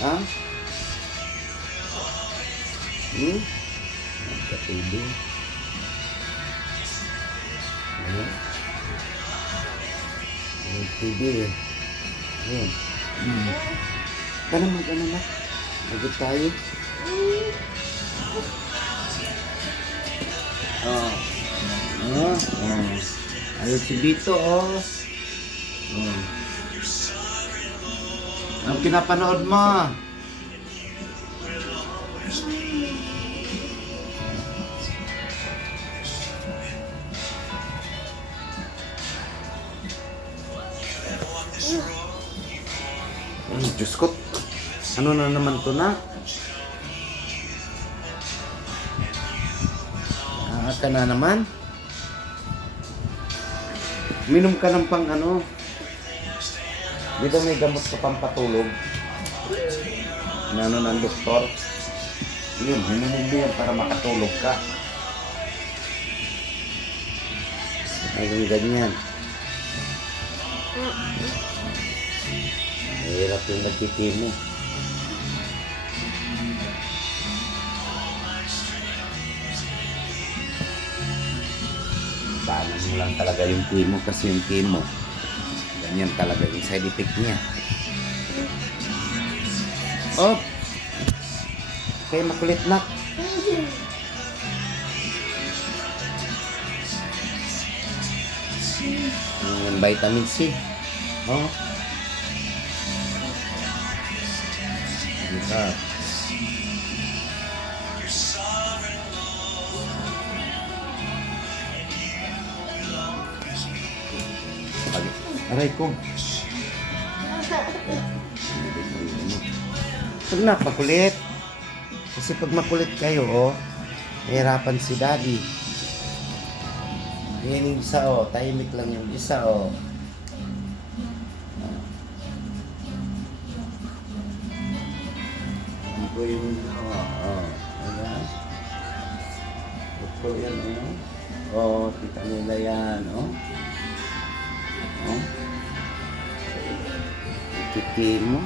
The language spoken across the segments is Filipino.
Ha? Katulong. Ayan. Ayan, TV eh. Ayan. Ka naman. Magod tayo. Oh. Oh. Oh. Ayun si Dito, oh. Oh. Ang pinapanood mo? Diyos ko. Ano na naman to na? Ka na naman? Minom ka ng pang ano? Di ba may gamot sa pampatulog? Na ano ng doktor? Yun, hininom mo yan para makatulog ka. Ayun ganyan. Mahirap yung nagtitimo. Paano mo lang talaga yung chemo kasi yung chemo ganyan talaga yung side effect niya. Oh, kaya makulit na. Vitamin C. Oh, ito. Aray ko. Huwag na, pakulit. Kasi pag makulit kayo, oh, nahirapan si Daddy. Yan yung isa, oh. Tahimik lang yung isa, oh. Ito yung, oh. Ayan. Ito yan, oh. Oh, kita nila yan, oh. Oh. Chemo.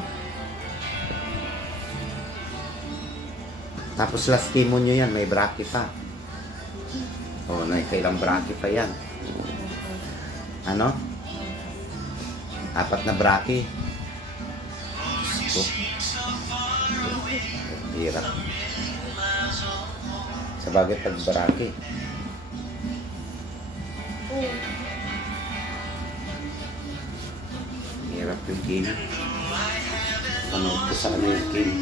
Tapos last chemo nyo yan, may brake pa. O, kailang brake pa yan. Ano? 4 na brake. Ito. Hirap. Sabagay pag brake. Hirap yung chemo. Panood ko sa ano yung chemo.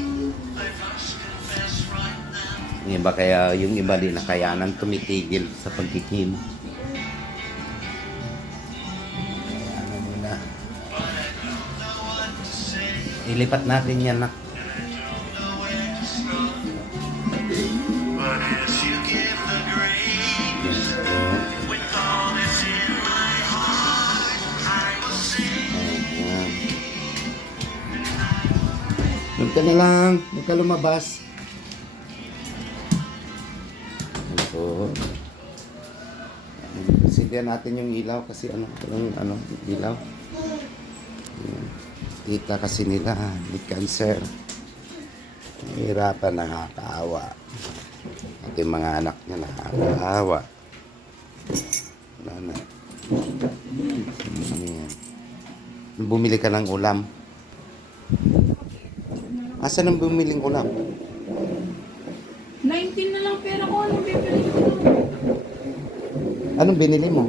Yung iba kaya, yung iba din nakayanan tumitigil sa pagkikimo. Kaya ano muna. Ilipat natin yan na. Huwag ka na lang, huwag ka lumabas. Ito. Silyan natin yung ilaw kasi ano, ilaw. Tita kasi nila, may cancer. Nahihirapan, nakakaawa. At yung mga anak niya nakakaawa. Wala na. Bumili ka ng ulam. Asan ang bumiling ulam? 19 na lang pera ko. Anong bibili ko? Anong binili mo?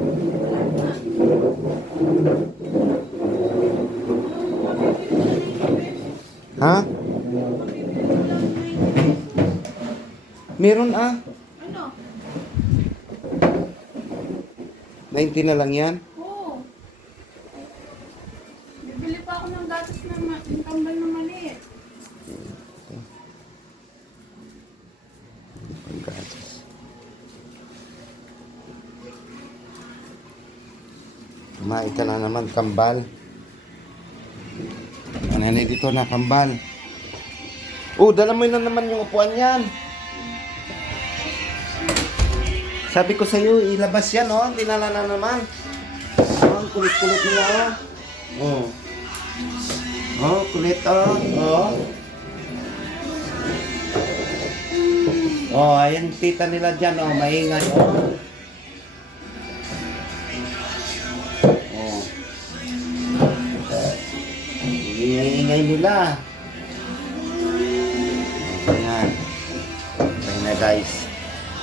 Ha? Meron ah. Ano? 19 na lang yan? Oo. Bibili pa ako ng gatas na yung tambal na maliit. Kumain ka na naman, kambal. Ano na dito na, kambal. Oh, dala mo na naman yung upuan yan. Sabi ko sa'yo, ilabas yan, oh. Dinala na naman. Oh, ang kulit-kulit nila, oh. Oh. Oh, kulit, oh. Oh. Oh, ayan tita nila dyan, oh, maingay, oh. Oh. Ingay nila. Ayan. Okay na guys.